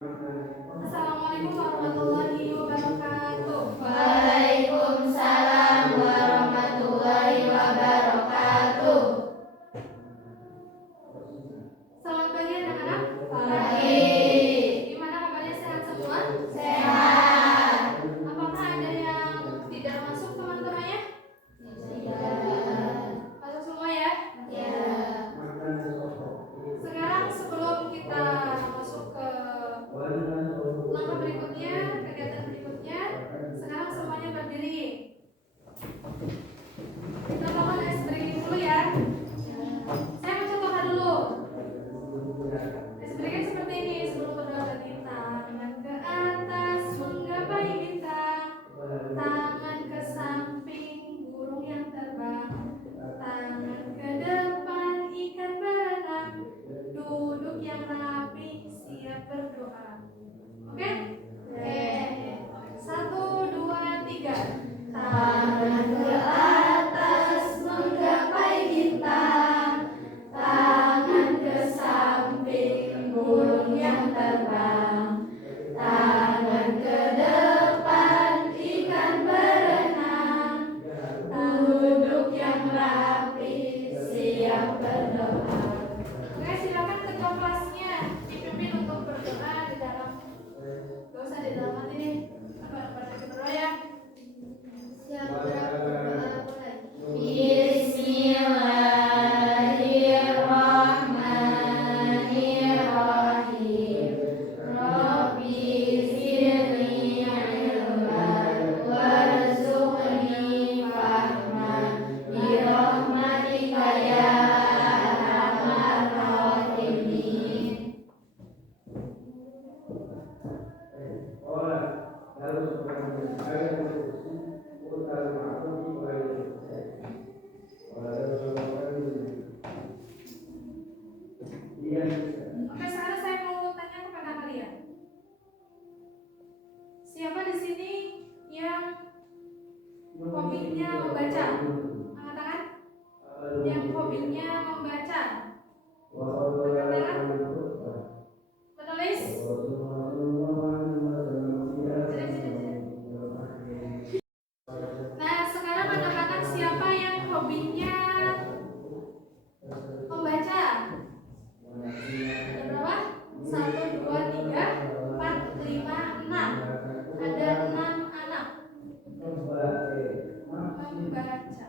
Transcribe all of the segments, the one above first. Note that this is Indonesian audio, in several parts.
Assalamualaikum warahmatullahi wabarakatuh. Waalaikumsalam warahmatullahi wabarakatuh. Selamat pagi anak-anak. Pagi. Gimana kabarnya, sehat semua? Sehat. Apakah ada yang tidak masuk teman-temannya? Tidak. Masuk semua ya? Ya. Sekarang sebelum kita masuk ke langkah berikutnya, kegiatan berikutnya, sekarang semuanya berdiri. Kita lakukan ice breaking dulu ya. Saya mau contohkan dulu. Ice breaking seperti ini. Sebelum berdoa tadi, tangan ke atas menggapai bintang, tangan ke samping burung yang terbang, tangan ke depan ikan berenang, duduk yang rapi siap berdoa. Oke? Satu, dua, tiga. Tangan ke atas menggapai bintang, tangan ke samping burung yang terbang, tangan ke depan ikan berenang, duduk yang rapi siap berdoa. Oke, silakan ketua kelasnya dipimpin untuk berdoa di dalam. Gak usah di dalam hati nih. Pada berdoa ya. Siap berdoa mulai. Bismillahirrahmanirrahim. Rabbi zidni ilman warzuqni fahman birahmatika ya arhamar rahimin. Oke, sekarang saya mau tanya kepada kalian. Siapa di sini yang hobinya membaca? Angkat tangan. Yang hobinya membaca. Angkat tangan. Menulis. Nah, sekarang anak-anak siapa yang hobinya membaca? Ada berapa? 1, 2, 3, 4, 5, 6. Ada 6 anak membaca.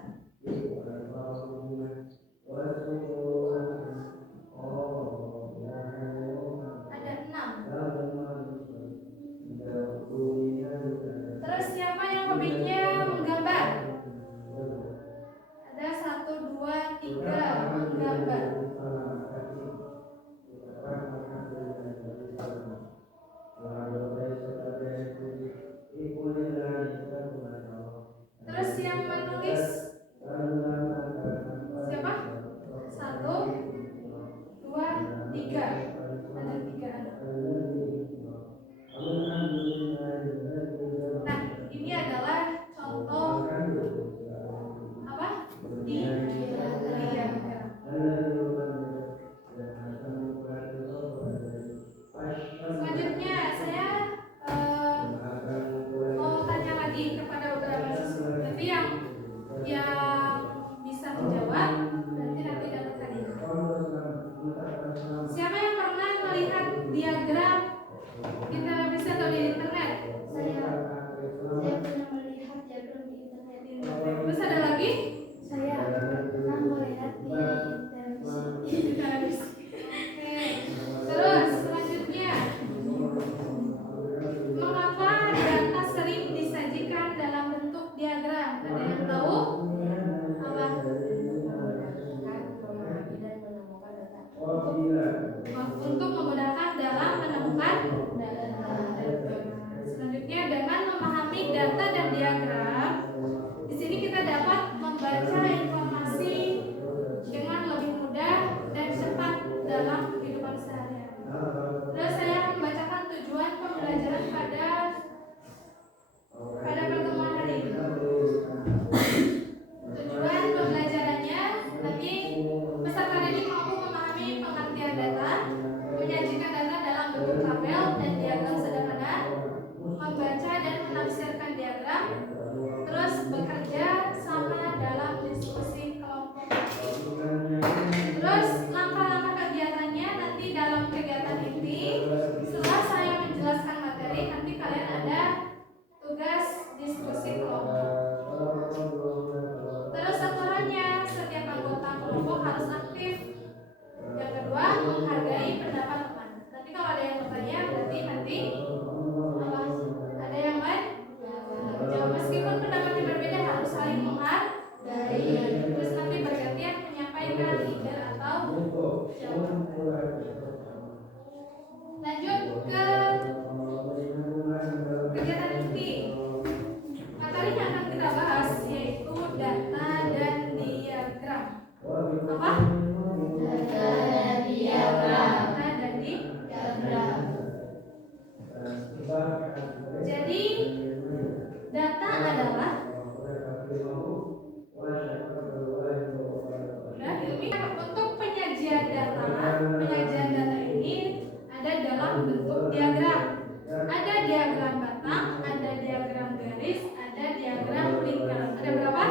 dalam bentuk diagram. Ada diagram batang, ada diagram garis, ada diagram lingkaran. Ada berapa?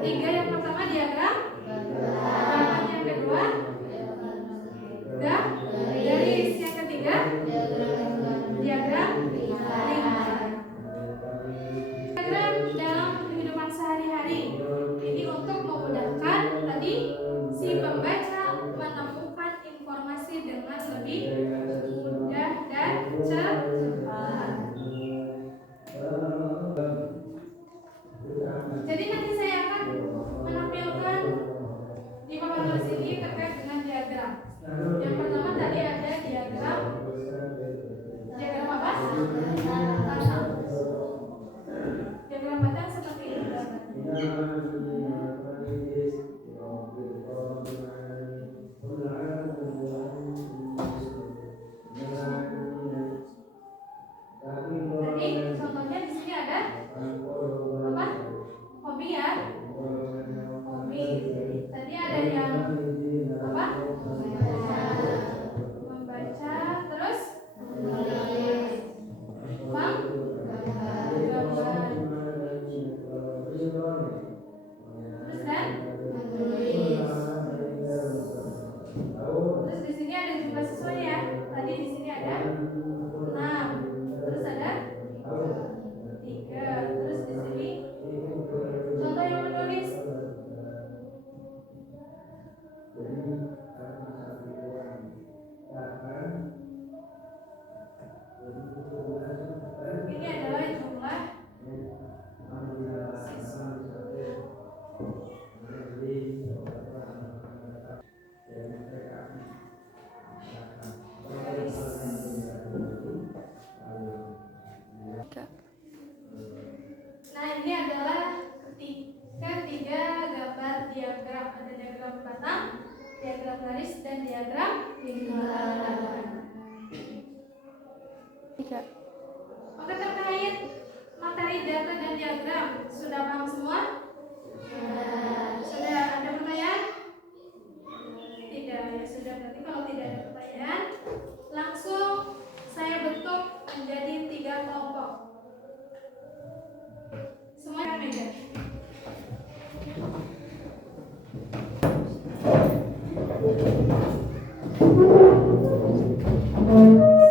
Tiga. Yang pertama diagram batang, yang kedua garis, yang ketiga diagram lingkaran. Diagram dalam kehidupan sehari-hari ini untuk memudahkan tadi si pembaca menemukan informasi dengan lebih mudah dan cepat. Jadi nanti saya akan menampilkan di papan tulis ini terkait dengan diagram. Yang pertama tadi ada diagram apa? Batang. Diagram batang seperti ini. Tadi contohnya di sini ada apa? Hobi ya. Hobi. Tadi ada yang apa? Membaca, terus gambar. Terus dan terus di sini ada jumlah siswanya ya. Tadi di sini ada 6. Terus ada 3. Terus di sini contoh yang menulis. Ini adalah jumlah siswa. Nah, ini adalah ketiga gambar diagram. Ada diagram batang, diagram garis, dan diagram lingkaran. Oke, terkait materi data dan diagram sudah paham semua? Sudah ada pertanyaan? Tidak, ya sudah. Berarti kalau tidak ada pertanyaan, langsung saya bentuk menjadi 3 kelompok. Semuanya meja.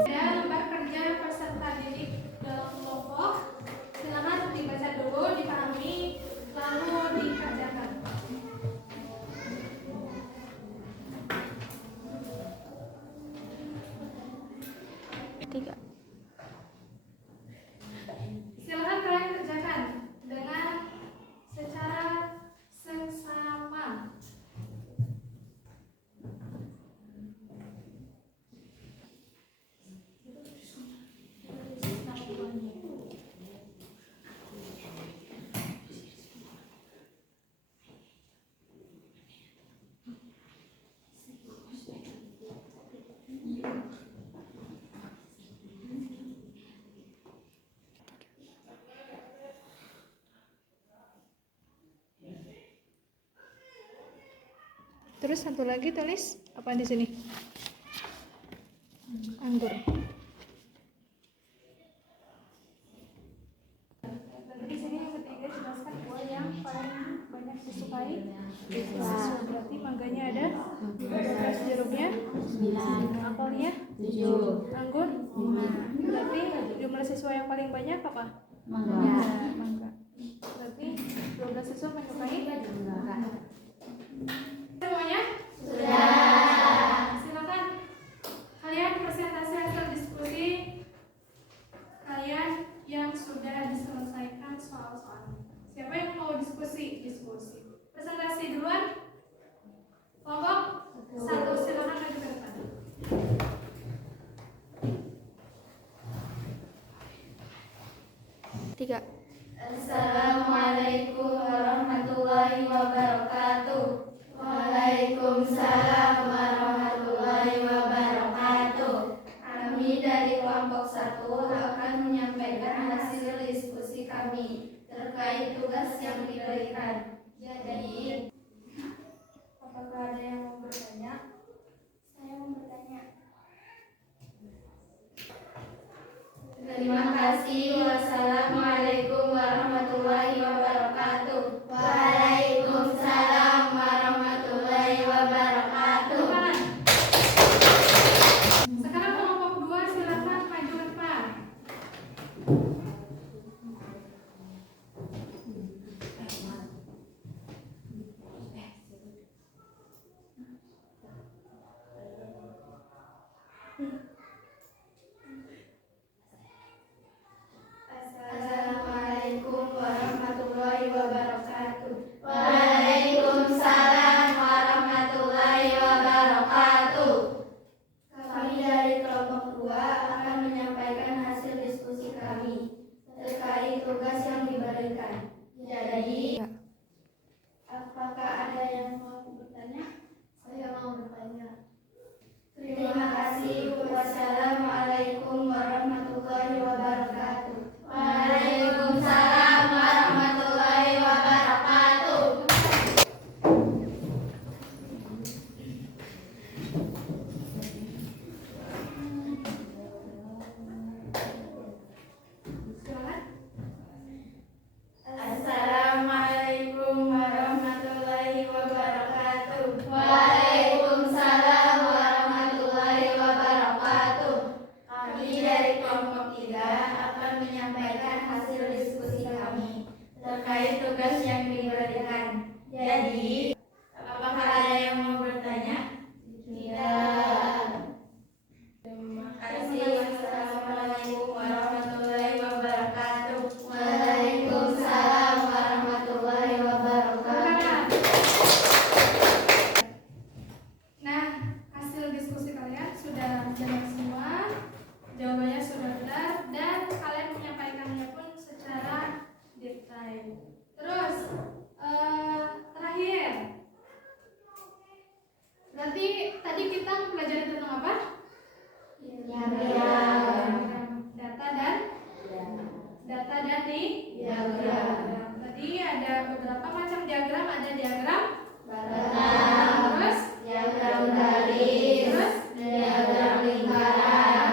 Ada lembar kerja peserta didik dalam kelompok. Silakan dibaca dulu, dipahami, lalu dikerjakan. Silakan kalian kerjakan dengan secara seksama. Terus satu lagi tulis apa di sini? Anggur. Di sini yang ketiga jelaskan buah yang paling banyak disukai. Berarti mangganya ada 12, jeruknya 9, apelnya 7, anggur 5. Berarti jumlah siswa yang paling banyak apa? Mangga. Berarti 12 siswa menyukai semuanya? Sudah. Silakan kalian presentasi hasil diskusi kalian yang sudah diselesaikan soal-soalnya. Siapa yang mau diskusi? Presentasi duluan. Kelompok 1, silakan maju ke depan. Tiga. Assalamualaikum warahmatullahi wabarakatuh. Waalaikumsalam warahmatullahi wabarakatuh. Kami dari kelompok 1 akan menyampaikan hasil diskusi kami terkait tugas yang diberikan. Jadi, apakah ada yang mau bertanya? Saya mau bertanya. Terima kasih. Wassalamualaikum warahmatullahi wabarakatuh. Waalaikumsalam warahmatullahi wabarakatuh. Sekarang kelompok 2 silakan maju ke depan. Assalamualaikum warahmatullahi wabarakatuh. Waalaikumsalam warahmatullahi wabarakatuh. Kami dari kelompok 2 akan menyampaikan hasil diskusi kami terkait tugas yang diberikan. Jadi, apakah ada yang mau bertanya? Saya mau bertanya. Terima kasih. Wassalamualaikum warahmatullahi wabarakatuh. Waalaikumsalam warahmatullahi wabarakatuh. Silakan. Assalamualaikum warahmatullahi wabarakatuh. Waalaikumsalam warahmatullahi wabarakatuh. Kami dari kelompok 3 akan menyampaikan hasil diskusi kami terkait tugas yang diberikan. Jadi, apakah ada yang mau bertanya? Tidak. Terima kasih. Wassalamualaikum warahmatullahi wabarakatuh. Waalaikumsalam warahmatullahi wabarakatuh. Nah, hasil diskusi kalian sudah jelas semua, jawabannya sudah benar, dan kalian menyampaikannya pun secara detail. Terus, terakhir, berarti tadi kita mempelajari tentang apa? Data dan diagram. Tadi ada beberapa macam diagram, ada diagram terus Diagram garis, terus diagram lingkaran.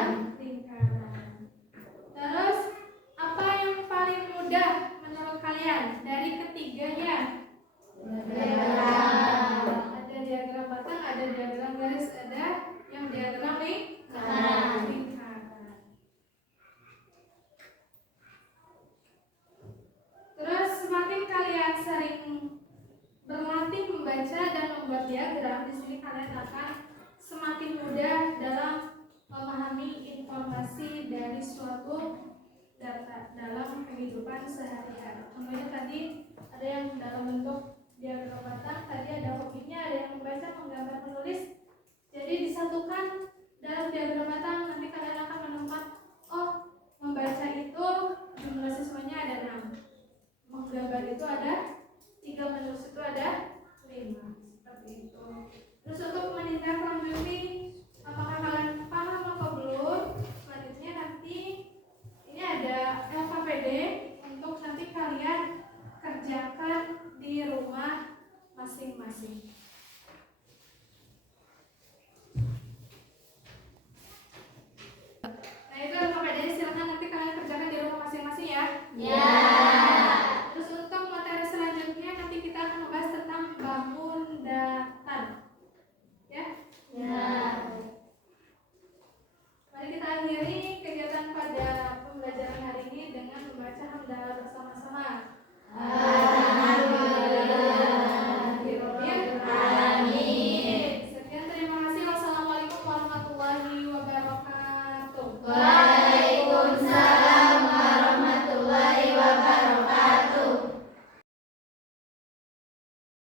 Terus apa yang paling mudah menurut kalian dari ketiganya? Ada diagram batang, ada diagram garis, ada yang diagram lingkaran. Terus semakin kalian sering berlatih membaca dan membuat diagram, di sini kalian akan semakin mudah dalam memahami informasi dari suatu data dalam kehidupan sehari-hari. Contohnya tadi ada yang dalam bentuk diagram batang, tadi ada hobinya, ada yang membaca, menggambar, menulis. Jadi disatukan dalam diagram batang